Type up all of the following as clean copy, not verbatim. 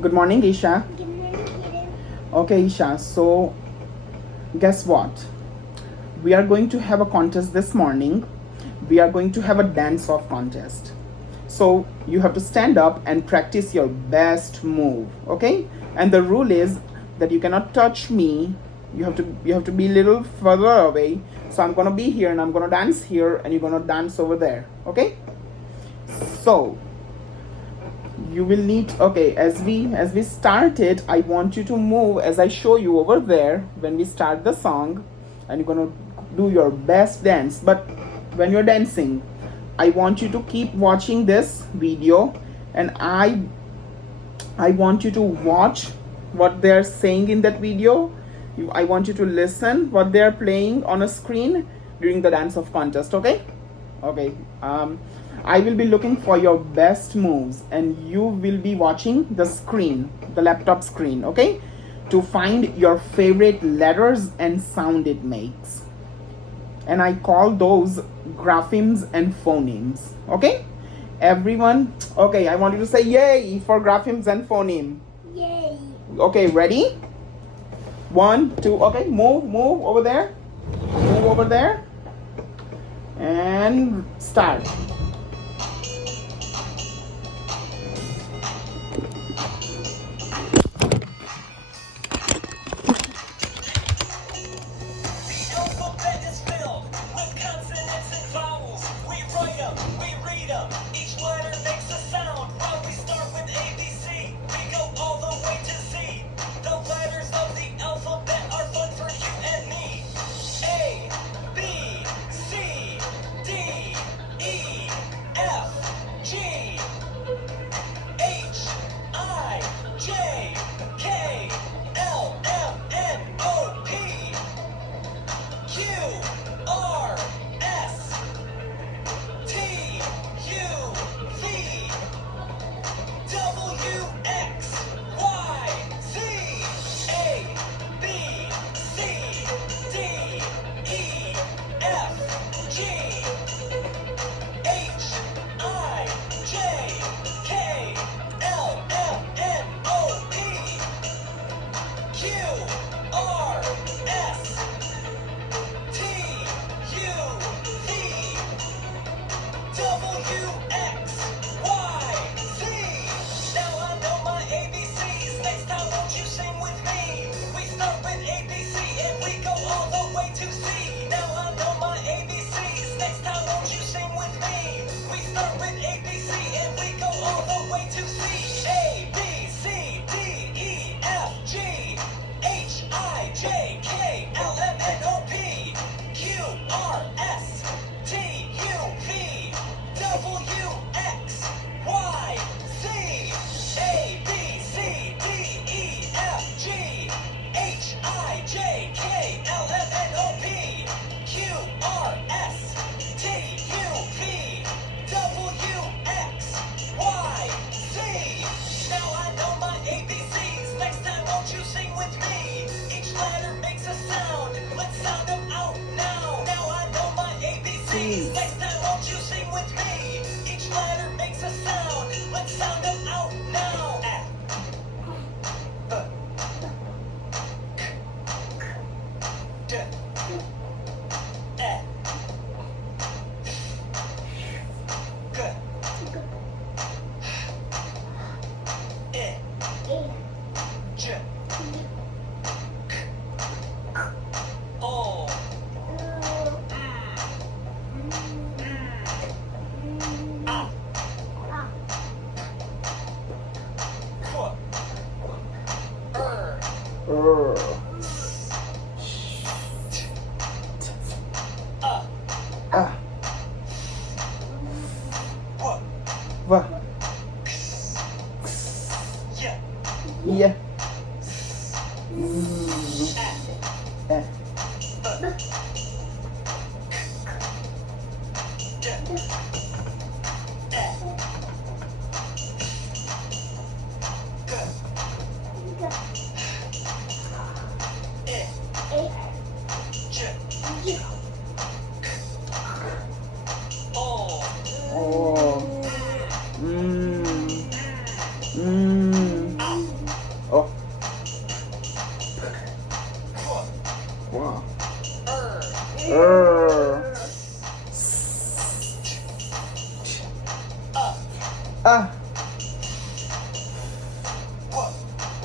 Good morning, Isha. Good morning, Hiren. Okay, Isha, so guess what? We are going to have a contest this morning. We are going to have a dance off contest. So you have to stand up and practice your best move, okay? And the rule is that you cannot touch me. You have to be a little further away. So I'm gonna be here and I'm gonna dance here and you're gonna dance over there, okay? So you will need, okay, as we start it, I want you to move as I show you over there when we start the song, and you're gonna do your best dance. But when you're dancing, I want you to keep watching this video, and I want you to watch what they're saying in that video. I want you to listen what they're playing on a screen during the dance of contest, okay? Okay. I will be looking for your best moves and you will be watching the screen, the laptop screen, okay? To find your favorite letters and sound it makes. And I call those graphemes and phonemes, okay? Everyone, okay, I want you to say yay for graphemes and phoneme. Yay. Okay, ready? 1, 2, okay, move over there. Move over there. And start. Each letter makes a sound. While we start with ABC, we go all the way to Z. The letters of the alphabet are fun for you and me. A, B, C, D, E, F, G, H, I, J, K, L, M, N, O, P, Q, R, S, T, U, V, W, X, Y, Z, A, B, C, D, E, F, G, H, I, J, K, L, M, N, O, P, Q, R, S, T, U, V, W, X, Y, Z. Now I know my ABCs. Next time, won't you sing with me? We start with ABC and we go all the way to Z. Now I know my ABCs. Next time, won't you sing with me? We start with ABC and we go all the way to Z. A, B, C, D, E, F, G, H, I, J, K, L, M, N, O, P, Q, R, S, T, U, V, W, X, Y, Z, A, B, C, D, E, F, G, H, I, J, K, L, M, N, O, P, Q, R, S, T, U, V, W, X, Y, Z. Now I know my ABCs. Next time, won't you sing with me? Each letter makes a sound. Let's sound them out now. Now I know my ABCs. Next time, won't you sing with me? Each letter makes a sound. Let's sound them out now. D, E, G, I, J, O, A, Q, Er. Ah. W, Va. Y, Yeah. E, Eh. D, E, G, I, J, O, Oh.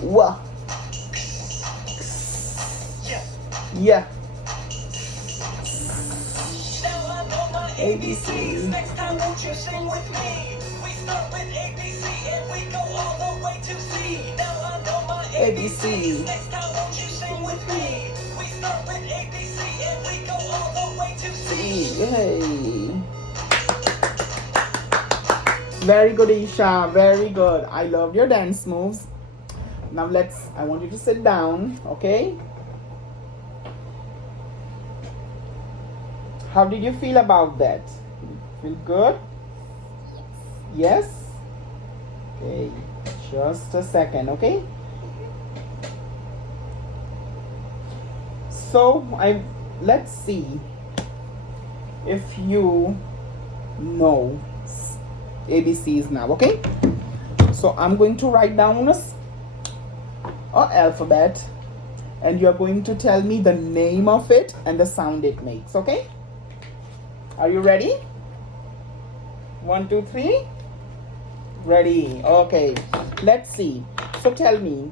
Wa. Yeah. Yeah. Now I know my ABCs. Next time, won't you sing with me? We start with ABC and we go all the way to C. Now I know my ABCs. Next time, won't you sing with me? We start with ABC and we go all the way to C. Yay. Very good, Isha. Very good. I loved your dance moves. Now I want you to sit down, okay? How did you feel about that? Feel good? Yes? Okay, just a second, okay? So, let's see if you know ABCs now, okay? So, I'm going to write down a alphabet and you're going to tell me the name of it and the sound it makes, okay? Are you ready? 1, 2, 3. Ready. Okay. Let's see. So tell me,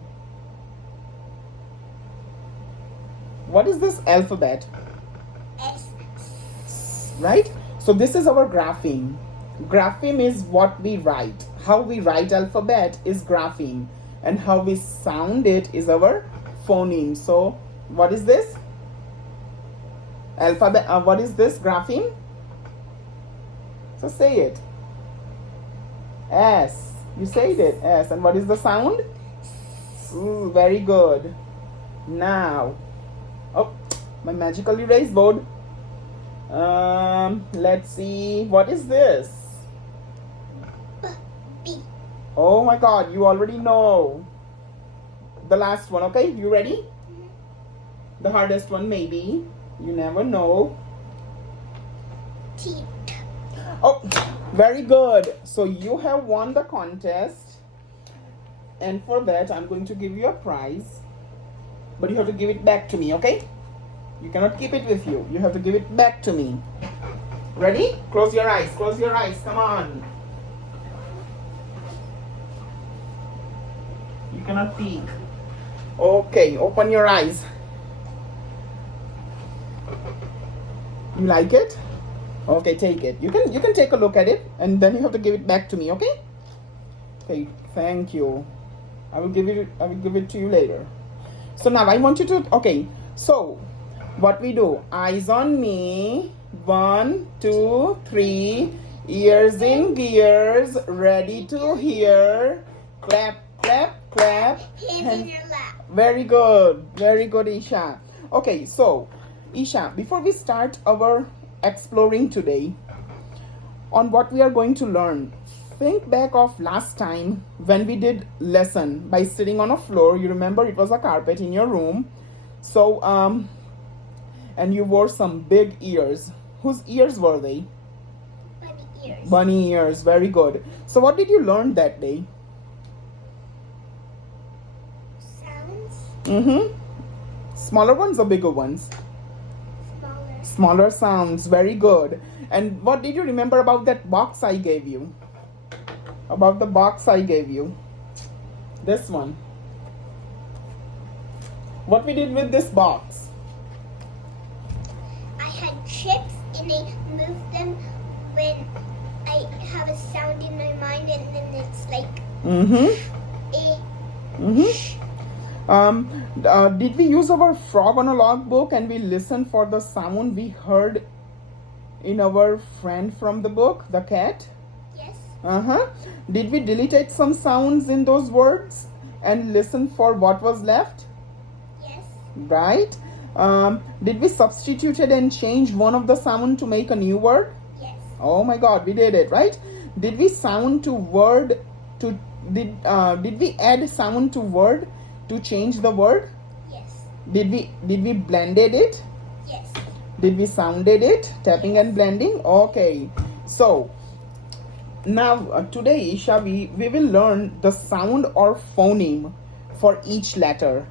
what is this alphabet? S. Right? So this is our grapheme. Grapheme is what we write. How we write alphabet is grapheme. And how we sound it is our phoneme. So what is this? Alphabet. What is this grapheme? So say it. S. You said it. S. And what is the sound? Ooh, very good. Now, oh, my magical erase board. Let's see. What is this? B. Oh my God! You already know. The last one. Okay, you ready? The hardest one, maybe. You never know. T. Oh, very good. So you have won the contest. And for that, I'm going to give you a prize. But you have to give it back to me, okay? You cannot keep it with you. You have to give it back to me. Ready? Close your eyes. Close your eyes. Come on. You cannot peek. Okay, open your eyes. You like it? Okay, take it. You can take a look at it and then you have to give it back to me, okay? Okay, thank you. I will give it to you later. So now I want you to, okay, so what we do, eyes on me, 1, 2, 3, ears in gears, ready to hear, clap, clap, clap. Hands in your lap. Very good, Isha. Okay, so Isha, before we start our exploring today on what we are going to learn, think back of last time when we did lesson by sitting on a floor. You remember it was a carpet in your room. So and you wore some big ears. Whose ears were they? Bunny ears. Bunny ears. Very good. So what did you learn that day? Sounds. Smaller ones or bigger ones? Smaller. Smaller sounds. Very good. And what did you remember about that box I gave you? About the box I gave you. This one. What we did with this box? I had chips and I moved them when I have a sound in my mind and then it's like Did we use our frog on a logbook and we listened for the sound we heard in our friend from the book, the cat? yes. Did we delete some sounds in those words and listen for what was left? Yes. Right? Did we substituted and change one of the sound to make a new word? Yes. Oh my God, we did it, right? Did we sound to word to did we add sound to word to change the word? Yes. Did we blended it? Yes. Did we sounded it? Tapping and blending? Okay. So now today, Isha, we will learn the sound or phoneme for each letter.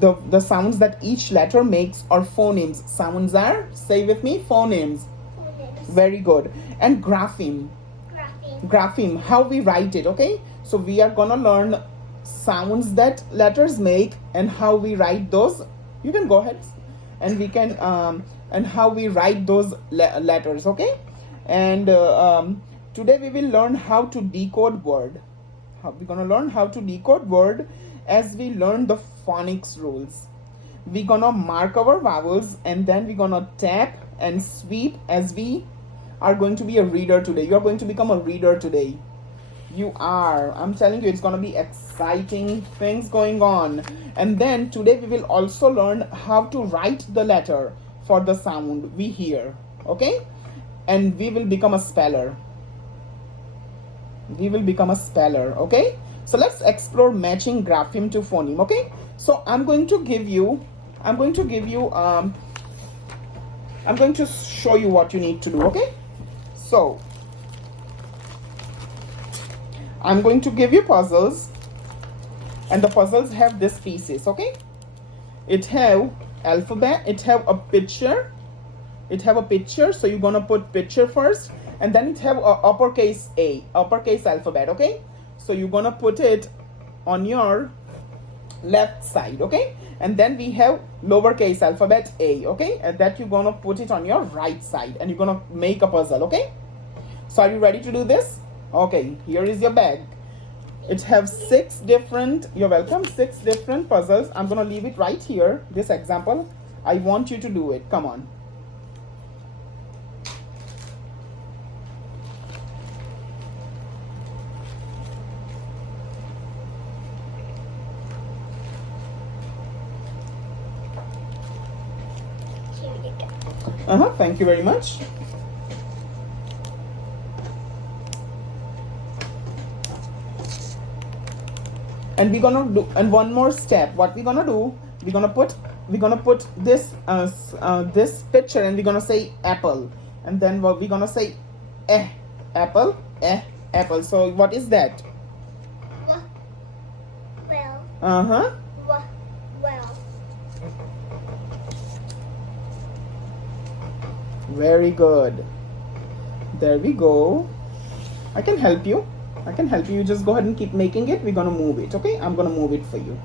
The sounds that each letter makes or phonemes. Sounds are, say with me, phonemes. Phonics. Very good. And grapheme. Graphing. Grapheme, how we write it, okay? So we are gonna learn sounds that letters make and how we write those. You can go ahead, and we can and how we write those letters, okay? And today we will learn how to decode word. We're gonna learn how to decode word as we learn the phonics rules. We're gonna mark our vowels, and then we're gonna tap and sweep as we are going to be a reader today. You are going to become a reader today. You are. I'm telling you, it's gonna be exciting things going on. And then today we will also learn how to write the letter for the sound we hear. Okay? And we will become a speller. We will become a speller. Okay? So let's explore matching grapheme to phoneme. Okay? So I'm going to show you what you need to do. Okay? So I'm going to give you puzzles, and the puzzles have these pieces, okay? It have alphabet, it have a picture, so you're gonna put picture first, and then it have a uppercase A, uppercase alphabet, okay? So you're gonna put it on your left side, okay? And then we have lowercase alphabet A, okay? And that you're gonna put it on your right side, and you're gonna make a puzzle, okay? So are you ready to do this? Okay, here is your bag. It has 6 different, you're welcome, 6 different puzzles. I'm gonna leave it right here, this example. I want you to do it, come on. Here you go. Thank you very much. And we're gonna do, and one more step. What we're gonna do? We're gonna put this this picture, and we're gonna say apple, and then we're gonna say apple, apple. So what is that? Well. Well. Very good. There we go. I can help you. You just go ahead and keep making it. We're gonna move it, okay? I'm gonna move it for you.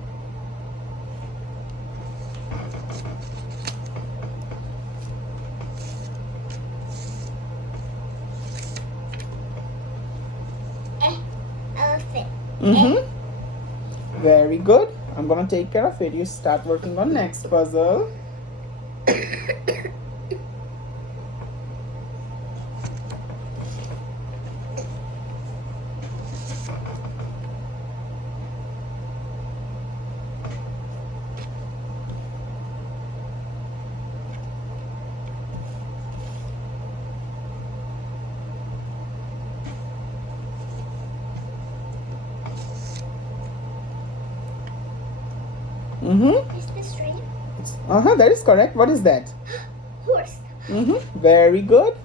Elephant. Very good. I'm gonna take care of it. You start working on next puzzle. Is this stream? That is correct. What is that? Horse. Very good.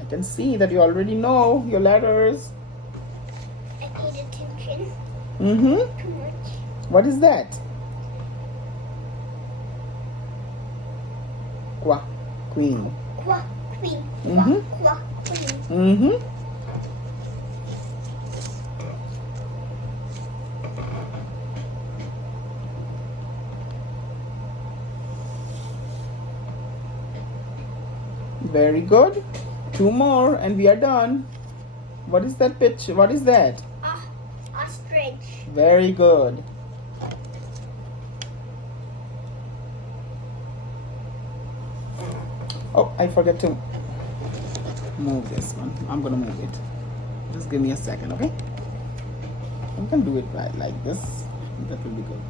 I can see that you already know your letters. I paid attention. Too much. What is that? Qua, queen. Qua, queen. Qua, queen. Very good. 2 more and we are done. What is that picture? What is that? Ostrich. Very good. Oh, I forgot to move this one. I'm gonna move it. Just give me a second, okay? You can do it right like this. That will be good.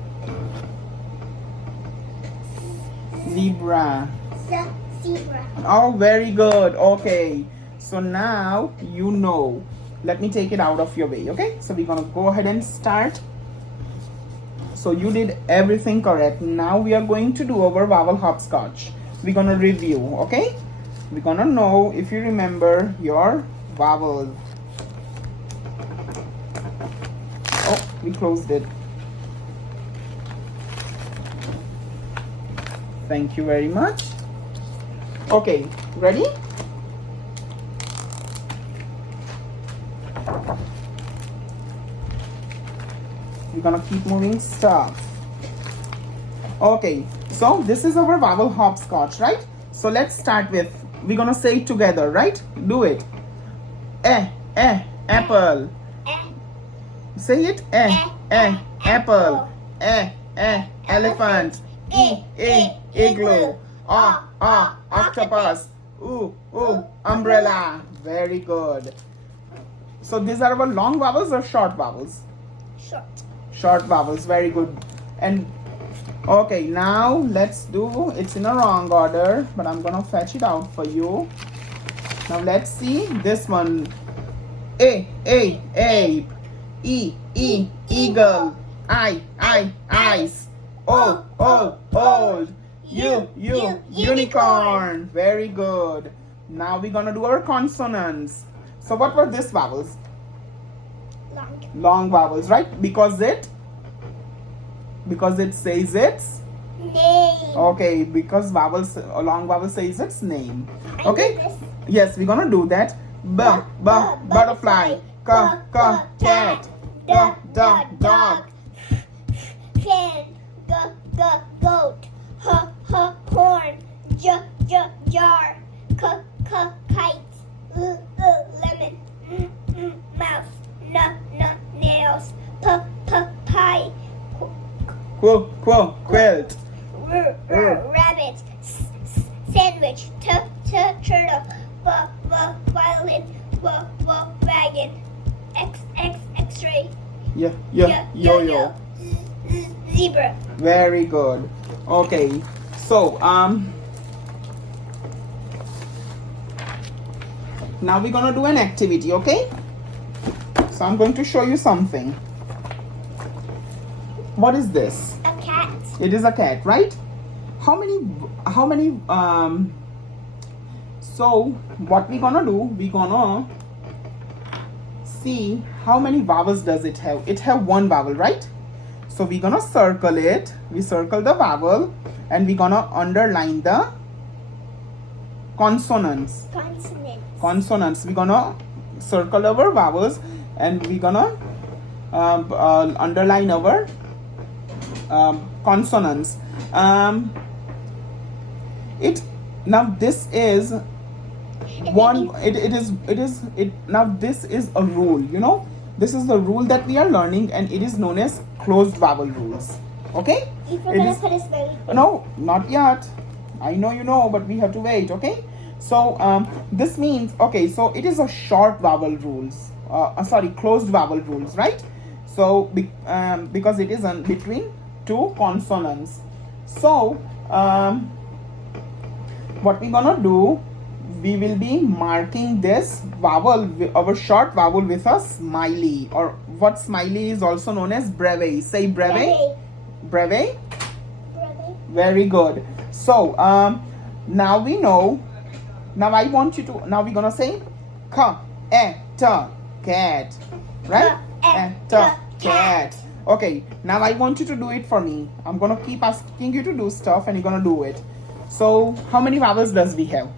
Zebra. Zebra. Oh, very good. Okay. So now you know. Let me take it out of your way, okay? So we're gonna go ahead and start. So you did everything correct. Now we are going to do our vowel hopscotch. We're gonna review, okay? We're gonna know if you remember your vowels. Oh, we closed it. Thank you very much. Okay, ready? We're gonna keep moving stuff. Okay, so this is our vowel hopscotch, right? So let's start with, we're gonna say it together, right? Do it. Apple. Eh, Say it. Apple. Elephant. Igloo. Octopus. Umbrella. Very good. So these are our long vowels or short vowels? short. Short vowels. Very good. And okay, now let's do, it's in a wrong order, but I'm gonna fetch it out for you. Now let's see this one. Ape. Eagle. Ice. Old. Unicorn. Very good. Now we're gonna do our consonants. So what were these vowels? Long. Long vowels, right? Because it says its Name. okay, because vowels, a long vowel says its name. I Okay, did this. yes, we're gonna do that. Butterfly. Cat. Dog. Fan. Goat. Horn. Jar. Kite. Lemon. Mouse. Nails. Pie. Quilt. Rabbit. Sandwich. Turtle. Violin. Wagon. X-ray. Yo. Zebra. Very good. Okay, so now we're gonna do an activity, okay? So I'm going to show you something. What is this? A cat. It is a cat, right? How many so what we're gonna do, we're gonna see how many vowels does it have. It have one vowel, right? So we're gonna circle it. We circle the vowel and we're gonna underline the consonants. We're gonna circle our vowels and we're gonna underline our consonants. Now this is one. Now this is a rule. You know, this is the rule that we are learning, and it is known as closed vowel rules. Okay? You forgot to put a smiley face. No, not yet. I know you know, but we have to wait. Okay? So this means, okay, so it is a short vowel rules. Closed vowel rules, right? So because it is between two consonants. So what we're gonna do, we will be marking this vowel, our short vowel, with a smiley, or what smiley is also known as breve. Say breve. Breve. Very good. So now we know. Now I want you to. Now we're gonna say cat, right? Cat. Okay. Now I want you to do it for me. I'm gonna keep asking you to do stuff, and you're gonna do it. So how many vowels does we have?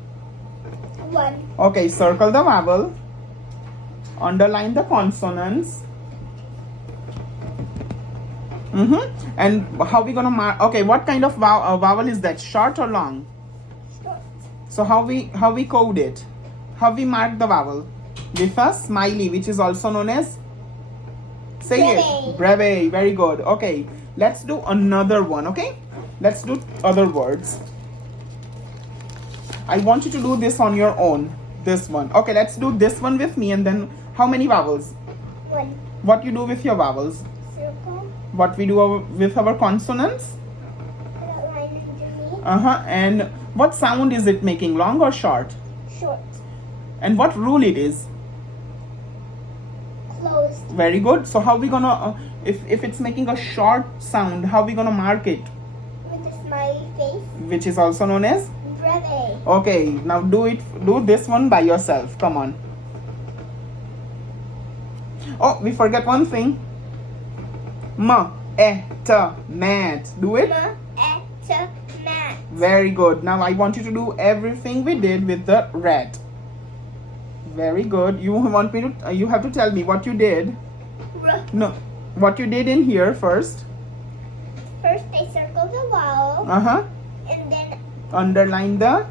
One. Okay, circle the vowel, underline the consonants. And how we gonna mark? Okay, what kind of vowel is that? Short or long? Short. So how we code it? How we mark the vowel? With a smiley, which is also known as, say it, breve. Very good. Okay, let's do another one. Okay, let's do other words. I want you to do this on your own. This one. Okay, let's do this one with me, and then how many vowels? One. What you do with your vowels? Circle. What we do with our consonants? Put a line underneath. And what sound is it making? Long or short? Short. And what rule it is? Closed. Very good. So how we gonna if it's making a short sound, how we gonna mark it? With a smiley face. Which is also known as? Breve. Okay, now do this one by yourself. Come on. Oh, we forget one thing. Mat. Do it. Mat. Very good. Now I want you to do everything we did with the rat. Very good. You want me to? You have to tell me what you did. No. What you did in here first? First, I circle the vowel, Uh-huh. and then Underline the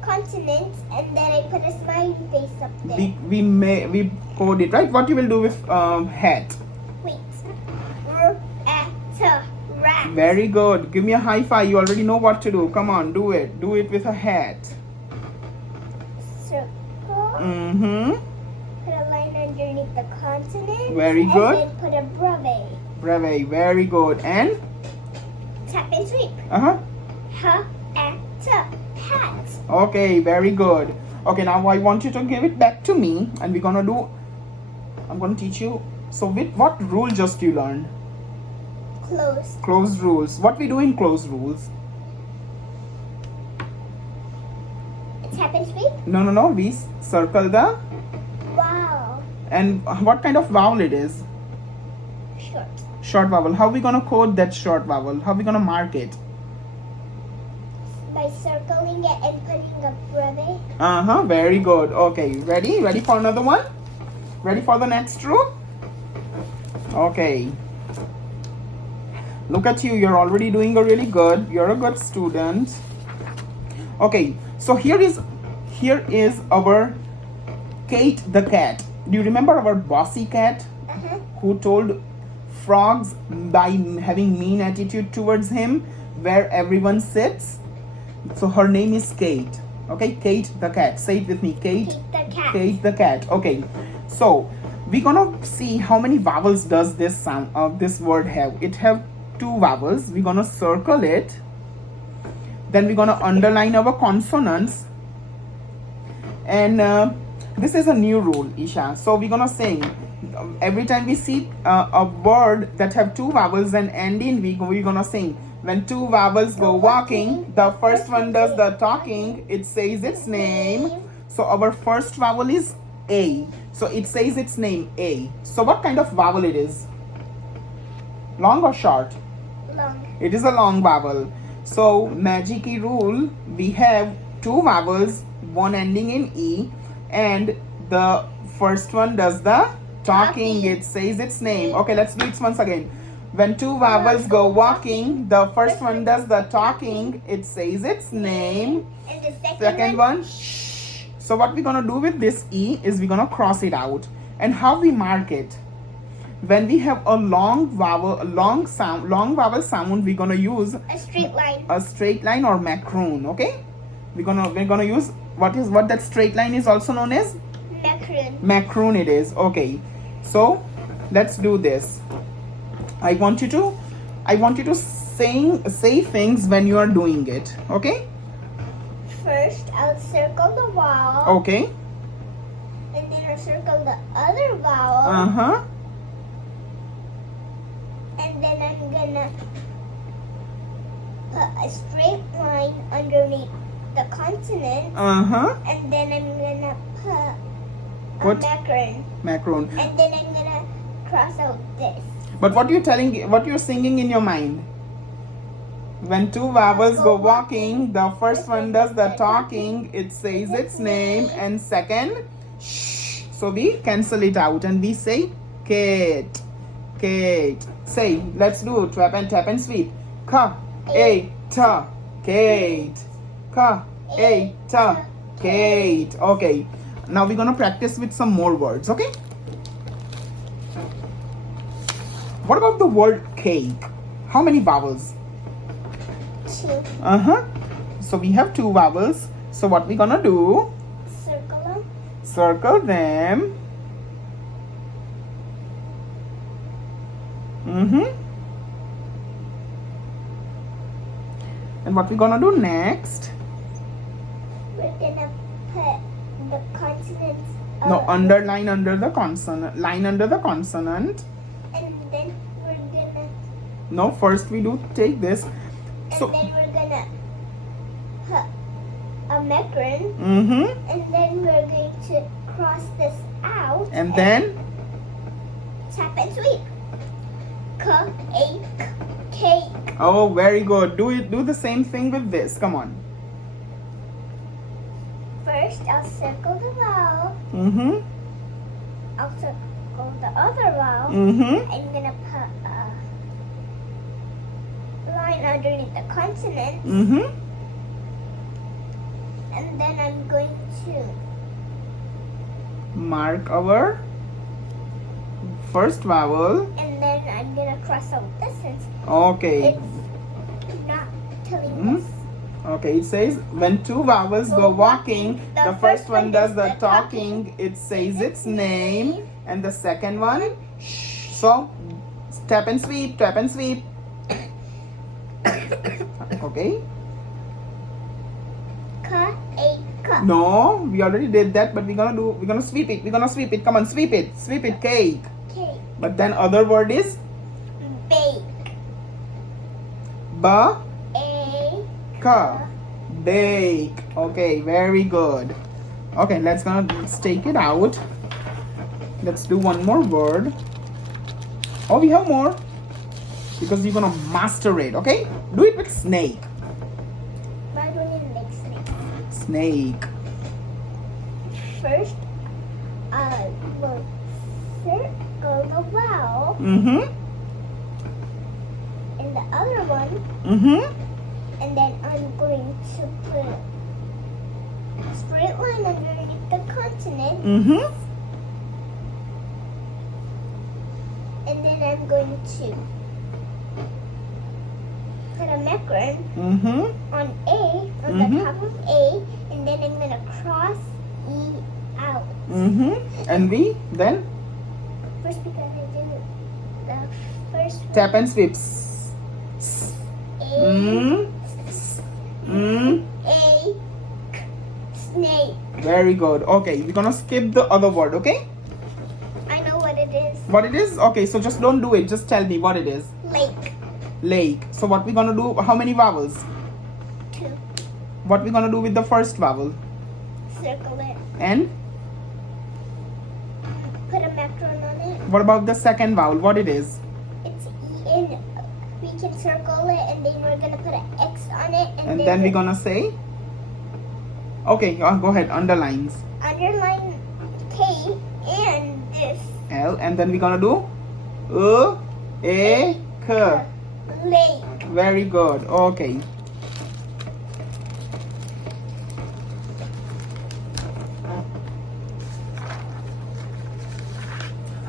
consonants, and then I put a smiley face up there. we code it, right? What you will do with hat? Wait. Rat. Very good. Give me a high five. You already know what to do. Come on, do it. Do it with a hat. Circle. Mm-hmm. Put a line underneath the consonant. Very good. And then put a breve. Breve. Very good. And Tap and sweep. uh-huh. Hat. Okay, very good. Okay, now I want you to give it back to me, and I'm gonna teach you. So with what rule just you learned? Close. Closed rules. What we do in closed rules? Tap and sweep. No. We circle the, Wow. and what kind of vowel it is? Short. Short vowel. How we gonna code that short vowel? How we gonna mark it? By circling it and putting a breve. Uh-huh, very good. Okay, ready? Ready for another one? Ready for the next rule? Okay. Look at you, you're already doing a really good. You're a good student. Okay, so here is our Kate the cat. Do you remember our bossy cat Uh-huh. who told frogs by having mean attitude towards him where everyone sits? So her name is Kate. Okay, Kate the cat. Say it with me. Kate. Kate the cat. Kate the cat. Okay, so we're gonna see how many vowels does this sound this word have. It have 2 vowels. We're gonna circle it. Then we're gonna underline our consonants. And this is a new rule, Isha. So we're gonna sing. Every time we see a word that have 2 vowels and end in, we're gonna sing. When 2 vowels go walking, the first one does the talking. It says its name. So our first vowel is A. So it says its name, A. So what kind of vowel it is? Long or short? Long. It is a long vowel. So magic-y rule, we have 2 vowels, one ending in E, and the first one does the talking. It says its name. Okay, let's do it once again. When 2 vowels go walking, the first one does the talking. It says its name. And the Second one, shh. So what we're gonna do with this E is we're gonna cross it out. And how we mark it? When we have a long vowel sound, we're gonna use a straight line. a straight line or macaroon. Okay, we're gonna use what that straight line is also known as Macaroon. macaroon. It is. Okay, so let's do this. I want you to say things when you are doing it. Okay. First, I'll circle the vowel. Okay. And then I'll circle the other vowel. Uh-huh. And then I'm gonna put a straight line underneath the consonant. Uh-huh. And then I'm gonna Put- a macaroon. Macaroon. And then I'm gonna cross out this. But what you're singing in your mind? When 2 vowels go walking, the first one does the talking. It says its name, and second, shh. So we cancel it out and we say Kate. Kate. Say, let's do tap and sweep. Ka, a, ta, Kate. Ka, a, ta, Kate. Okay. Now we're gonna practice with some more words. Okay. What about the word cake? How many vowels? 2. Uh-huh. So we have 2 vowels. So what we gonna do? Circle them. Circle them. Mm-hmm. And what we gonna do next? We're gonna put the consonants. No, underline under the consonant. Line under the consonant. And then we're gonna. No, first we do take this. And So. then we're gonna put a macaroon. Mm-hmm. And then we're going to cross this out. And then. Tap and sweep. Cake. Oh, very good. Do the same thing with this. Come on. First, I'll circle the vowel. Mm-hmm. I'll circle the other vowel. Mm-hmm. I'm gonna put a line underneath the consonant, Mm-hmm. and then I'm going to Mark our first vowel. and then I'm gonna cross out this since Okay. it's not telling Mhm. us. Okay, it says when two vowels go walking, the first one does the talking, it says its name, and the second one, shh. So, tap and sweep, tap and sweep. Okay. Ka, a, ka. No, we already did that, but we're gonna sweep it. We're gonna sweep it. Come on, sweep it. Sweep it, cake. Cake. But then other word is Bake. ba, A. ka. Bake. Okay, very good. Okay, let's take it out. Let's do one more word. Oh, we have more. Because you're gonna master it, okay? Do it with snake. Why do you make snake? Snake. First, I will circle the vowel, Mm-hmm. and the other one, Mm-hmm. and then I'm going to put a straight line underneath the consonant, Mm-hmm. and then I'm going to put a macaron Mm-hmm. on A, on Mhm. the top of A, and then I'm going to cross E out. Mm-hmm. And we then First, we gotta do the first one. tap and sweep. A, Mm. Mm. A, snake. Very good. Okay, we're gonna skip the other word, okay? I know what it is. What it is? Okay, so just don't do it. Just tell me what it is. Lake. Lake. So what we gonna do? How many vowels? 2. What we gonna do with the first vowel? Circle it. And Put a macaron on it. what about the second vowel? What it is? It's E, and we can circle it, and then we're gonna put an X on it, And then we're gonna say. Okay, go ahead. Underlines. underline K and this. L, and then we're gonna do A, K. Lake. Very good. Okay.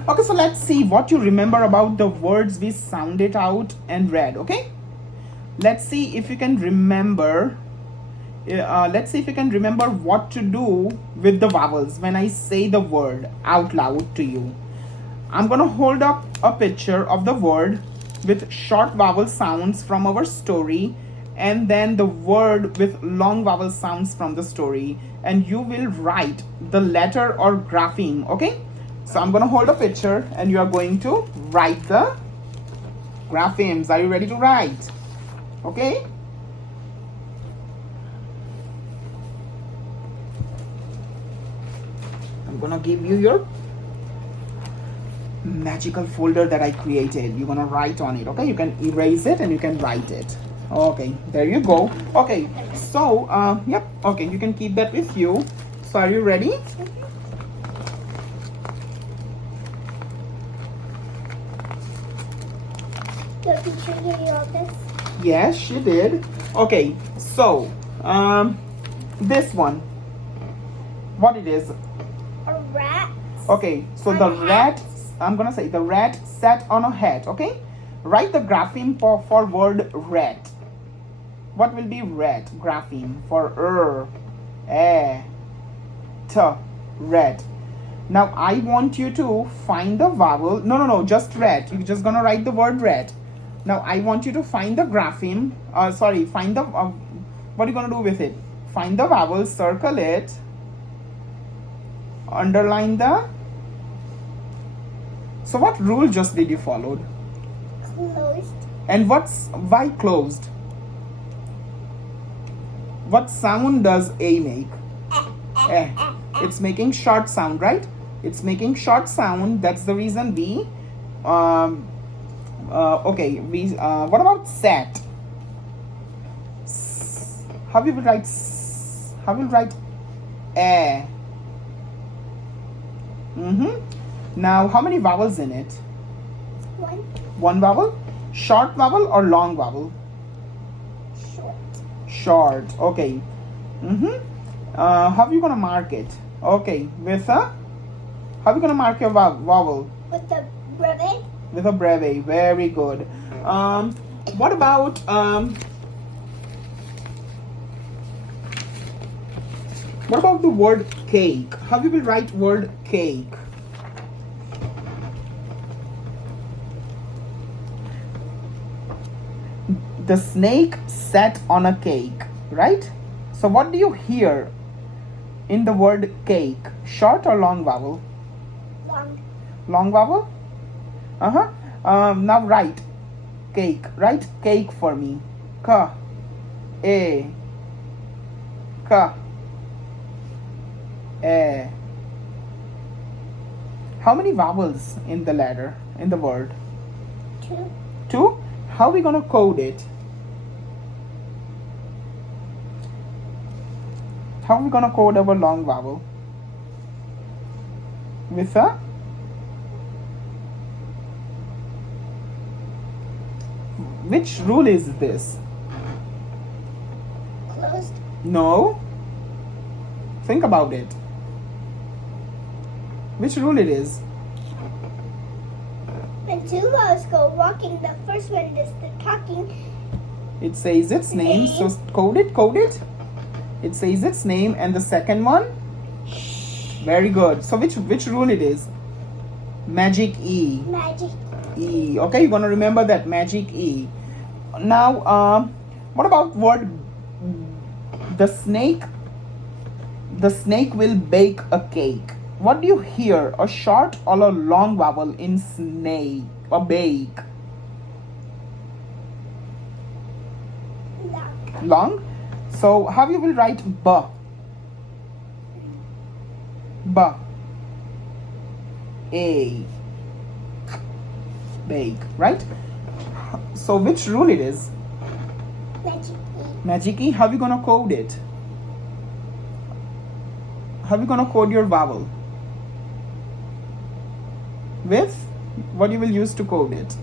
Okay, so let's see what you remember about the words we sounded out and read. Okay, let's see if you can remember. Let's see if you can remember what to do with the vowels when I say the word out loud to you. I'm gonna hold up a picture of the word with short vowel sounds from our story, and then the word with long vowel sounds from the story, and you will write the letter or grapheme. Okay, so I'm gonna hold a picture and you are going to write the graphemes. Are you ready to write? Okay. I'm gonna give you your magical folder that I created. You're gonna write on it. Okay, you can erase it and you can write it. Okay, there you go. Okay, so yep. Okay, you can keep that with you. So are you ready? Your teacher gave you all this? Yes, she did. Okay, so this one, what it is? A rat. Okay, so On the a hat? rat, I'm gonna say the rat sat on a hat. Okay, write the grapheme for word rat. What will be rat? Grapheme for t, rat. Now I want you to find the vowel. No, just rat. You're just gonna write the word rat. Now I want you to find the grapheme. Find the. What are you gonna do with it? Find the vowel, circle it, underline the. So what rule just did you follow? Closed. And why closed? What sound does A make? Eh. It's making short sound, right? It's making short sound. That's the reason B. Okay. What about sat? How will we write? How will we write? Eh. Now, how many vowels in it? One. One vowel? Short vowel or long vowel? Short. Short. Okay. How are you gonna mark it? Okay, with a. How are you gonna mark your vowel? With the breve. With a breve. Very good. What about What about the word cake? How you will write word cake? The snake sat on a cake, right? So what do you hear in the word cake? Short or long vowel? Long. Long vowel? Now write cake. Write cake for me. Ka. A. Ka. A. How many vowels in the letter, in the word? Two. Two? How are we gonna code it? How are we gonna code our long vowel? With a? Which rule is this? Closed. No. Think about it. Which rule it is? When two vowels go walking, the first one is the talking. It says its name, so code it, code it. It says its name, and the second one? Very good. So which rule it is? Magic E. Magic. E. Okay, you're gonna remember that magic E. Now, what about word the snake? The snake will bake a cake. What do you hear? A short or a long vowel in snake or bake? Long. Long. So how you will write ba? Ba. A. Bake, right? So which rule it is? Magic E. Magic E. How you gonna code it? How you gonna code your vowel? With what you will use to code it?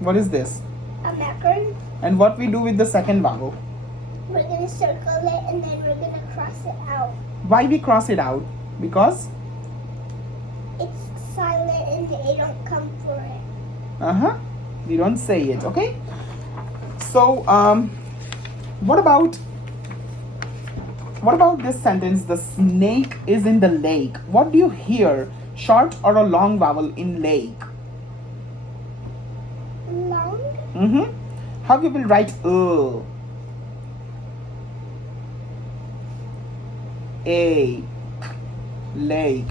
What is this? A macaron. And what we do with the second vowel? We're gonna circle it and then we're gonna cross it out. Why we cross it out? Because It's silent and they don't come for it. we don't say it. Okay. So what about this sentence? The snake is in the lake. What do you hear? Short or a long vowel in lake? Long. How you will write a lake?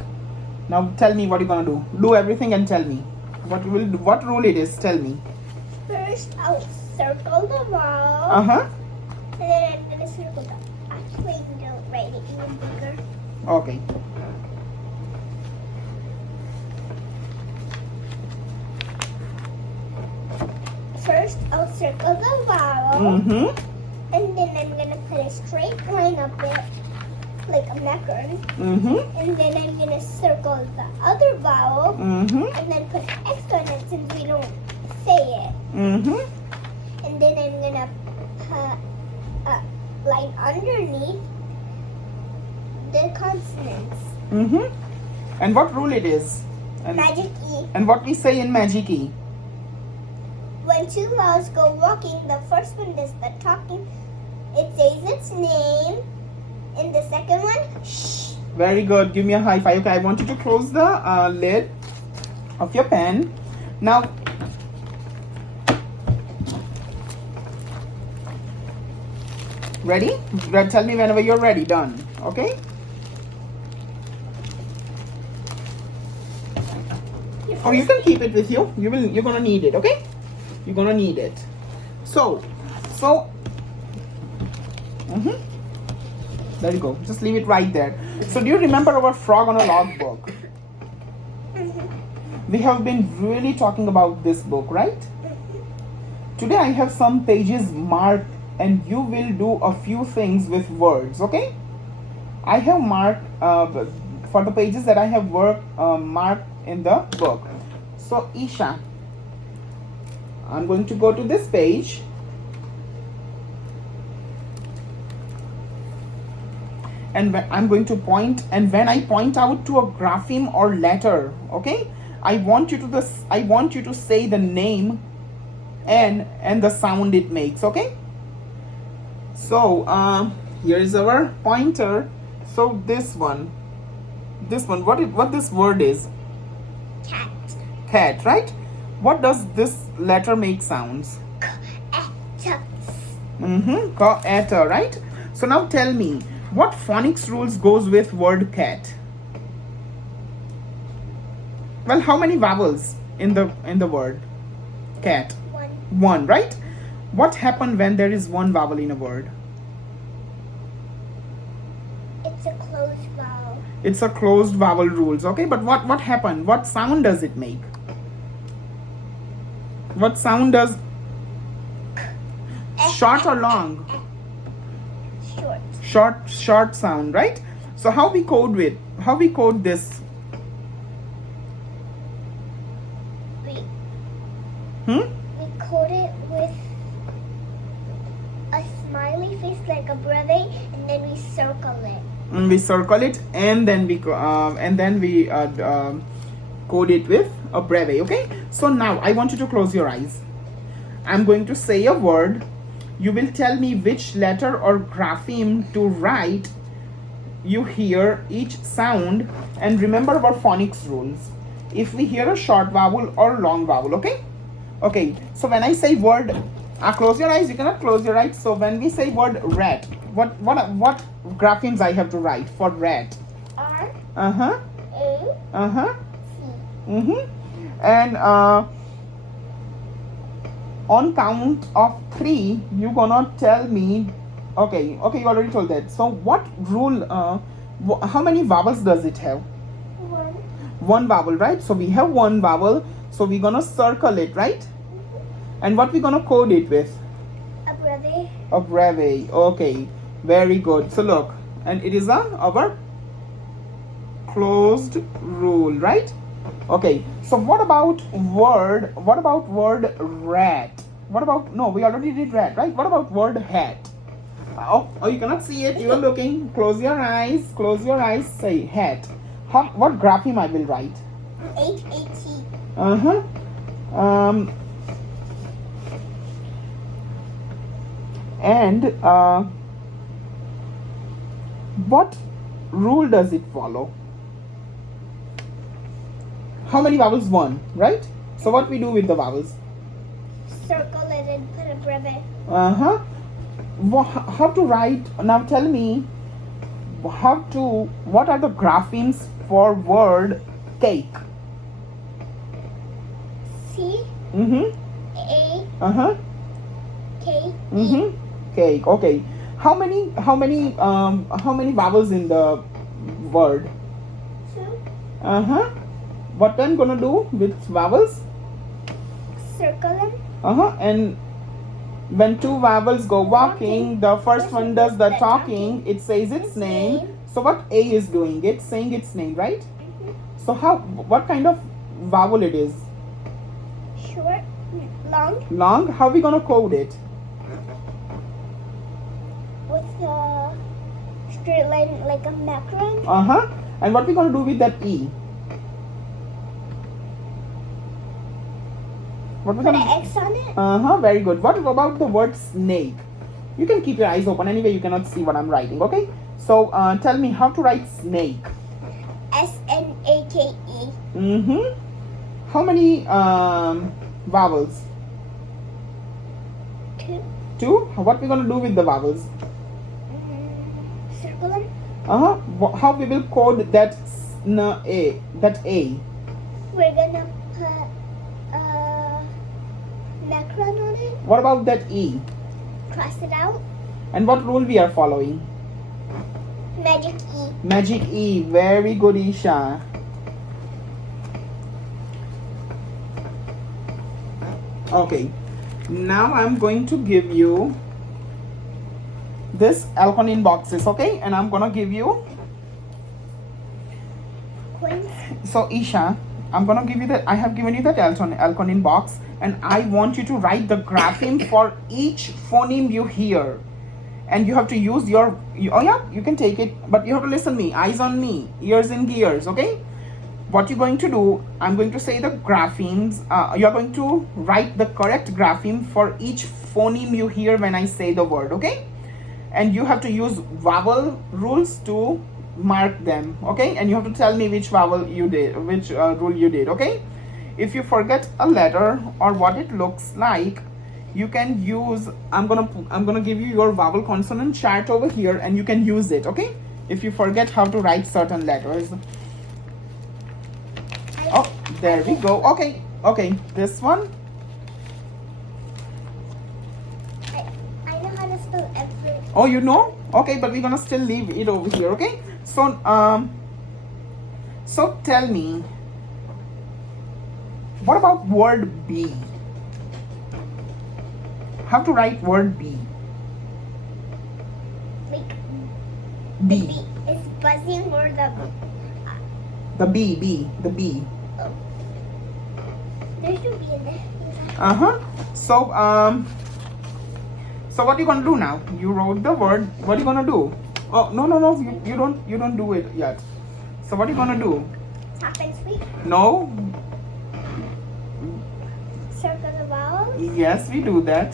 Now tell me what you're gonna do. Do everything and tell me what you will do. What rule it is? Tell me. First, I'll circle the vowel. Uh-huh. And then I'm gonna circle the. Actually, don't write it even bigger. Okay. First, I'll circle the vowel. Mm-hmm. And then I'm gonna put a straight line up it, like a macaron. Mm-hmm. And then I'm gonna circle the other vowel. Mm-hmm. And then put an X on it since we don't say it. Mm-hmm. And then I'm gonna put a line underneath the consonants. Mm-hmm. And what rule it is? And, Magic E. and what we say in Magic E? When two vowels go walking, the first one does the talking. It says its name. And the second one, shh. Very good. Give me a high five. Okay, I want you to close the lid of your pen. Now, ready? Tell me whenever you're ready. Done. Okay? Or you can keep it with you. You're gonna need it. Okay? You're gonna need it. So. There you go. Just leave it right there. So do you remember our frog on a log book? We have been really talking about this book, right? Today I have some pages marked and you will do a few things with words, okay? I have marked for the pages that I have marked in the book. So Isha, I'm going to go to this page. And I'm going to point, and when I point out to a grapheme or letter, okay, I want you to say the name and the sound it makes, okay? So here is our pointer. So this one, what this word is? Cat. Cat, right? What does this letter make sounds? Ka-eta, right? So now tell me, what phonics rules goes with word cat? Well, how many vowels in the word cat? One, right? What happens when there is one vowel in a word? It's a closed vowel. It's a closed vowel rules, okay? But what happened? What sound does it make? What sound does? Short or long? Short sound, right? So how we code this? We code it with a smiley face like a breve, and then we circle it. And we circle it, and then we code it with a breve, okay? So now I want you to close your eyes. I'm going to say a word. You will tell me which letter or grapheme to write. You hear each sound, and remember our phonics rules. If we hear a short vowel or long vowel, okay? Okay, so when I say word, close your eyes, you cannot close your eyes. So when we say word rat, what graphemes I have to write for rat? R. A. C. And on count of 3, you're gonna tell me. Okay, you already told that. So what rule? How many vowels does it have? One vowel, right? So we have one vowel. So we're gonna circle it, right? And what we're gonna code it with? A breve. A breve. Okay, very good. So look, and it is our closed rule, right? Okay. So what about word? What about word rat? What about, no? We already did rat, right? What about word hat? Oh, you cannot see it. You are looking. Close your eyes. Close your eyes. Say hat. What grapheme I will write? H-A-T. And what rule does it follow? How many vowels? One, right? So what we do with the vowels? Circle it and put a breve. How to write? Now tell me. What are the graphemes for word cake? C. A. K. Cake. Okay. How many vowels in the word? 2. What I'm gonna do with vowels? Circle them. And when 2 vowels go walking, the first one does the talking. It says its name. So what A is doing? It's saying its name, right? So what kind of vowel it is? Short. Long. Long. How are we gonna code it? With a straight line like a macaron. And what we gonna do with that E? What we Put gonna? an X on it. Very good. What about the word snake? You can keep your eyes open. Anyway, you cannot see what I'm writing. Okay. So tell me how to write snake. S-N-A-K-E. How many vowels? 2. 2. What we gonna do with the vowels? Circle them. How we will code that A? We're gonna put a macaron on it. What about that E? Cross it out. And what rule we are following? Magic E. Magic E. Very good, Isha. Okay. Now I'm going to give you this alkaline boxes, okay? And I'm gonna give you So Isha, I'm gonna give you that. I have given you that alkaline box, and I want you to write the grapheme for each phoneme you hear, and you have to use your. Oh yeah, you can take it, but you have to listen me. Eyes on me, ears in gears. Okay. What you're going to do? I'm going to say the graphemes. You're going to write the correct grapheme for each phoneme you hear when I say the word. Okay. And you have to use vowel rules to mark them, okay? And you have to tell me which vowel you did, which rule you did, okay? If you forget a letter or what it looks like, you can use. I'm gonna give you your vowel consonant chart over here, and you can use it, okay? If you forget how to write certain letters. Oh, there we go. Okay, okay. This one. I know how to spell everything. Oh, you know? Okay, but we're gonna still leave it over here, okay? So so tell me, what about word B? How to write word B? Like B. the bee is buzzing or The B. The B. oh. There's no bee in there. So what you gonna do now? You wrote the word. What you gonna do? Oh no. You don't do it yet. So what you gonna do? Top and sweep. No. Circle the vowels. Yes, we do that.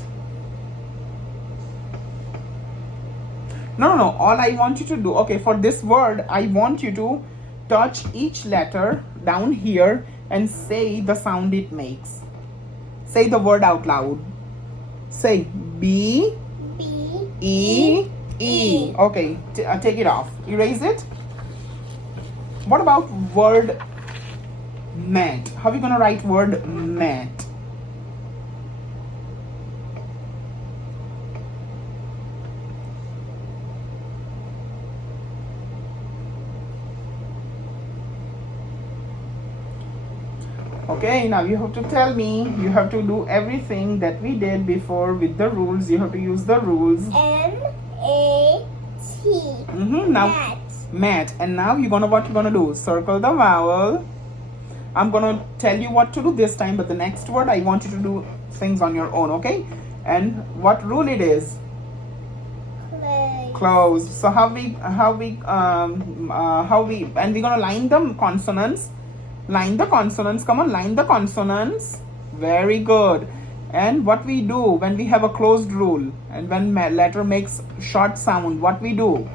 No. All I want you to do. Okay, for this word, I want you to touch each letter down here and say the sound it makes. Say the word out loud. Say B, B, E, E. Okay, take it off. Erase it. What about word mat? How are you gonna write word mat? Okay, now you have to tell me. You have to do everything that we did before with the rules. You have to use the rules. M-A-T. Now, Mat. mat. And now what you're gonna do? Circle the vowel. I'm gonna tell you what to do this time, but the next word I want you to do things on your own, okay? And what rule it is? Close. So how we and we're gonna line the consonants. Line the consonants. Come on, line the consonants. Very good. And what we do when we have a closed rule and when letter makes short sound, what we do?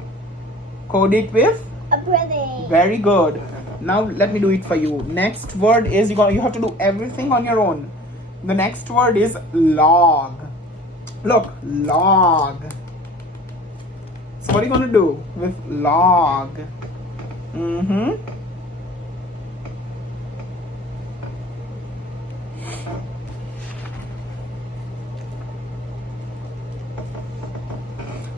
Code it with? A brother. Very good. Now let me do it for you. Next word is you have to do everything on your own. The next word is log. Look, log. So what are you gonna do with log?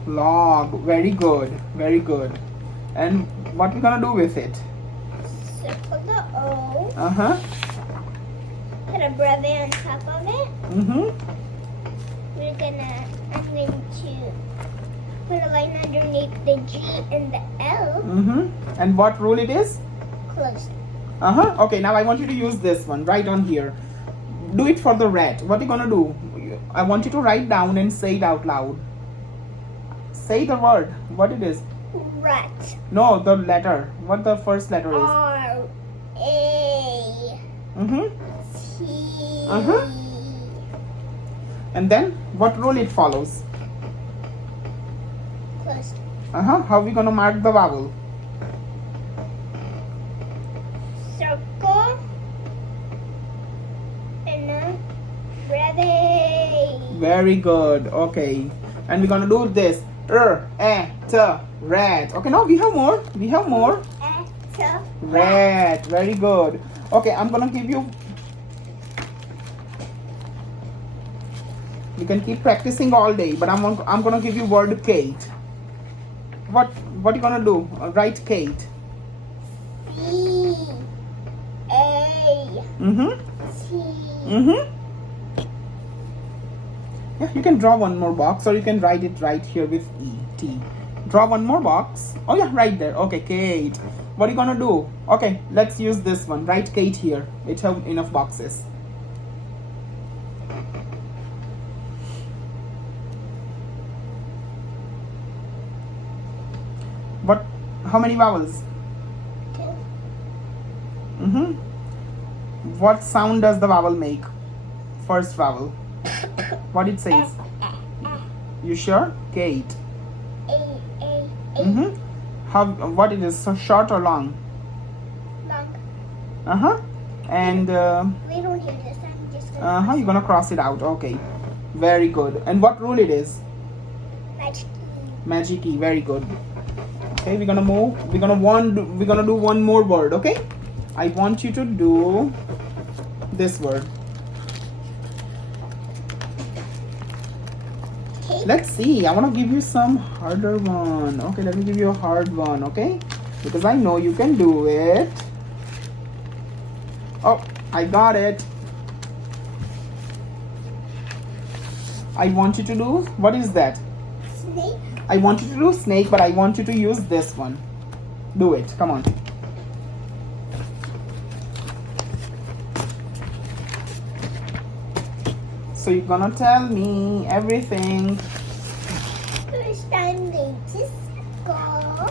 Log. Very good. Very good. And what we gonna do with it? Circle the O. Put a brother on top of it. I'm going to put a line underneath the G and the L. And what rule it is? Close. Okay, now I want you to use this one right on here. Do it for the rat. What are you gonna do? I want you to write down and say it out loud. Say the word. What it is? Rat. No, the letter. What the first letter is? R A T. And then what rule it follows? Closed. How are we gonna mark the vowel? Circle. And a brother. Very good. Okay. And we're gonna do this. Rat. Okay, now we have more. Rat. Very good. Okay, I'm gonna give you. You can keep practicing all day, but I'm gonna give you word Kate. What you gonna do? Write Kate. C-A-T. Yeah, you can draw one more box, or you can write it right here with E T. Draw one more box. Oh yeah, right there. Okay, Kate. What are you gonna do? Okay, let's use this one. Write Kate here. It have enough boxes. What? How many vowels? 2. What sound does the vowel make? First vowel. What it says? You sure? Kate. A. How? What it is? So short or long? Long. And We don't hear this. I'm just gonna. you're gonna cross it out. Okay. Very good. And what rule it is? Magic key. Magic key. Very good. Okay, we're gonna move. We're gonna do one more word. Okay. I want you to do this word. Cake. Let's see. I want to give you some harder one. Okay, let me give you a hard one. Okay, because I know you can do it. Oh, I got it. I want you to do, what is that? Snake. I want you to do snake, but I want you to use this one. Do it. Come on. So you're gonna tell me everything. First, I'm going to go.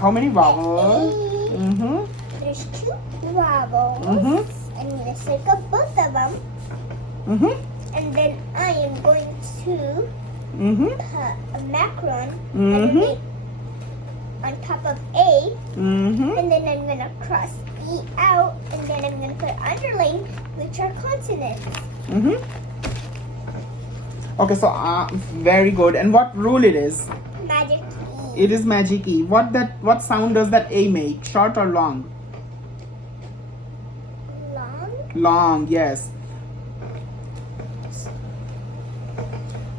How many vowels? A. There's 2 vowels. I'm going to circle both of them. And then I am going to put a macaron underneath on top of A. And then I'm going to cross E out. And then I'm going to put underline, which are consonants. Okay, so very good. And what rule it is? Magic key. It is magic key. What sound does that A make? Short or long? Long. Long, yes.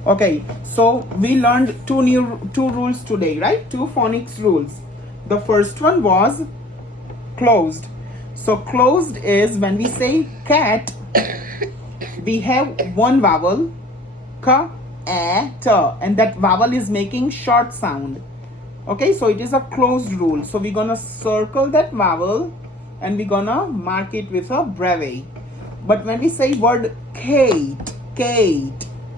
Okay, so we learned two rules today, right? 2 phonics rules. The first one was closed. So closed is when we say cat, we have one vowel, ka, a, ta, and that vowel is making short sound. Okay, so it is a closed rule. So we're gonna circle that vowel and we're gonna mark it with a breve. But when we say word Kate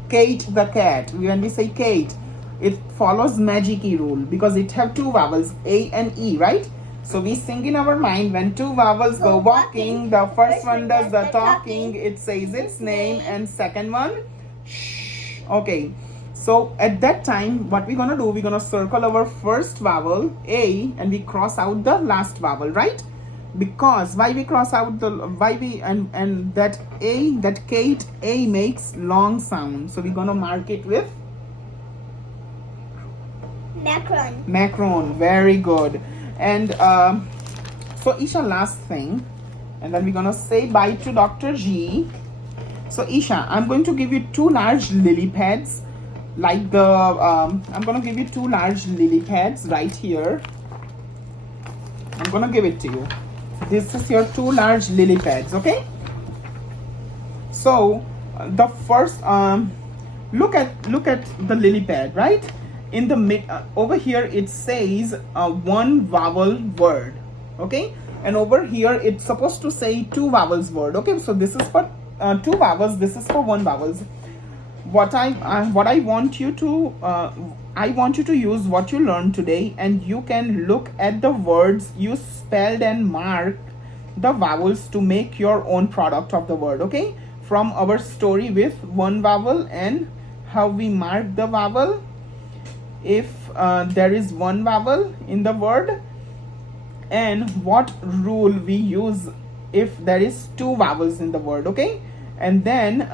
the cat, when we say Kate, it follows magic key rule because it have 2 vowels, A and E, right? So we sing in our mind, when 2 vowels go walking, the first one does the talking, it says its name, and second one, shh. Okay, so at that time, what we're gonna do, we're gonna circle our first vowel, A, and we cross out the last vowel, right? Because why we cross out the, and that A, that Kate, A makes long sound. So we're gonna mark it with Macaron. Macron. Very good. And so Isha, last thing, and then we're gonna say bye to Dr. G. So Isha, I'm going to give you 2 large lily pads, like the I'm gonna give you 2 large lily pads right here. I'm gonna give it to you. This is your 2 large lily pads. Okay, so the first look at the lily pad, right? In the mid over here it says one vowel word, okay, and over here it's supposed to say 2 vowels word. Okay, so this is for 2 vowels, this is for 1 vowels. What I want you to I want you to use what you learned today, and you can look at the words you spelled and mark the vowels to make your own product of the word. Okay, from our story with 1 vowel and how we mark the vowel if there is 1 vowel in the word, and what rule we use if there is 2 vowels in the word. Okay, and then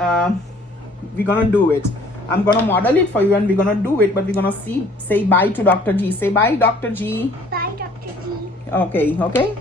we're gonna do it. I'm gonna model it for you and we're gonna do it, but we're gonna say bye to Dr. G. Say bye, Dr. G. Bye, Dr. G. Okay.